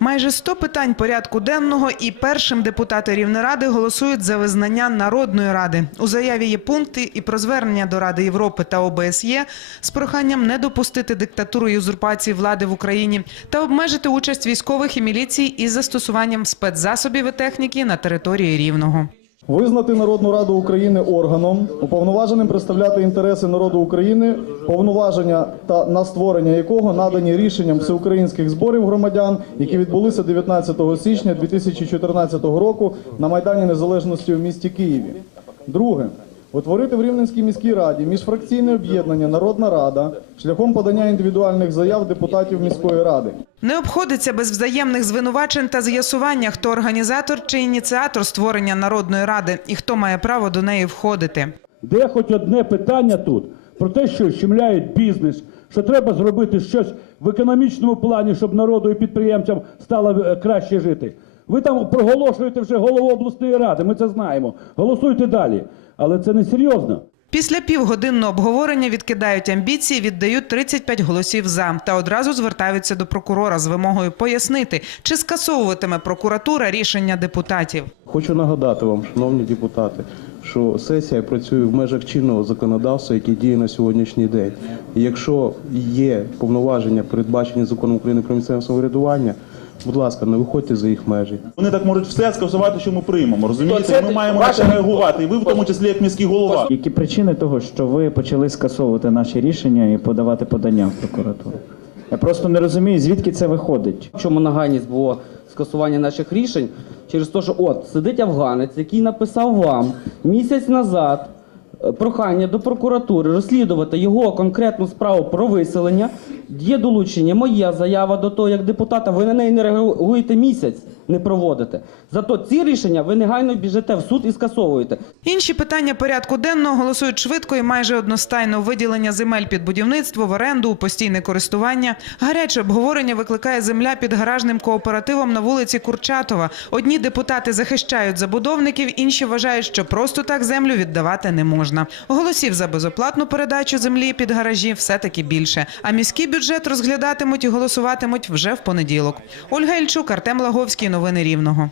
Майже 100 питань порядку денного і першим депутати Рівнеради голосують за визнання Народної ради. У заяві є пункти і про звернення до Ради Європи та ОБСЄ з проханням не допустити диктатуру і узурпації влади в Україні та обмежити участь військових і міліцій із застосуванням спецзасобів і техніки на території Рівного. Визнати Народну Раду України органом, уповноваженим представляти інтереси народу України, повноваження та на створення якого надані рішенням всеукраїнських зборів громадян, які відбулися 19 січня 2014 року на Майдані Незалежності у місті Києві. Друге. Утворити в Рівненській міській раді міжфракційне об'єднання Народна Рада шляхом подання індивідуальних заяв депутатів міської ради. Не обходиться без взаємних звинувачень та з'ясування, хто організатор чи ініціатор створення Народної ради і хто має право до неї входити. Де хоч одне питання тут про те, що щемляють бізнес, що треба зробити щось в економічному плані, щоб народу і підприємцям стало е, краще жити. Ви там проголошуєте вже голову обласної ради, ми це знаємо. Голосуйте далі. Але це не серйозно. Після півгодинного обговорення відкидають амбіції, віддають 35 голосів за та одразу звертаються до прокурора з вимогою пояснити, чи скасовуватиме прокуратура рішення депутатів. Хочу нагадати вам, шановні депутати, що сесія працює в межах чинного законодавства, яке діє на сьогоднішній день. І якщо є повноваження, передбачені законом України про місцеве самоврядування, будь ласка, не виходьте за їх межі. Вони так можуть все скасувати, що ми приймемо. Розумієте, це ми маємо на це реагувати, і ви в тому числі як міський голова. Які причини того, що ви почали скасовувати наші рішення і подавати подання в прокуратуру? Я просто не розумію, звідки це виходить. В чому нагальність було скасування наших рішень? Через те, що от сидить афганець, який написав вам місяць назад прохання до прокуратури розслідувати його конкретну справу про виселення. Є долучення, моя заява до того, як депутата, ви на неї не реагуєте місяць, не проводите. Зато ці рішення ви негайно біжите в суд і скасовуєте. Інші питання порядку денного голосують швидко і майже одностайно виділення земель під будівництво, в оренду, у постійне користування. Гаряче обговорення викликає земля під гаражним кооперативом на вулиці Курчатова. Одні депутати захищають забудовників, інші вважають, що просто так землю віддавати не можна. Голосів за безоплатну передачу землі під гаражі все-таки більше. А міський бюджет розглядатимуть і голосуватимуть вже в понеділок. Ольга Ільчук, Артем Лаговський. Новини Рівного.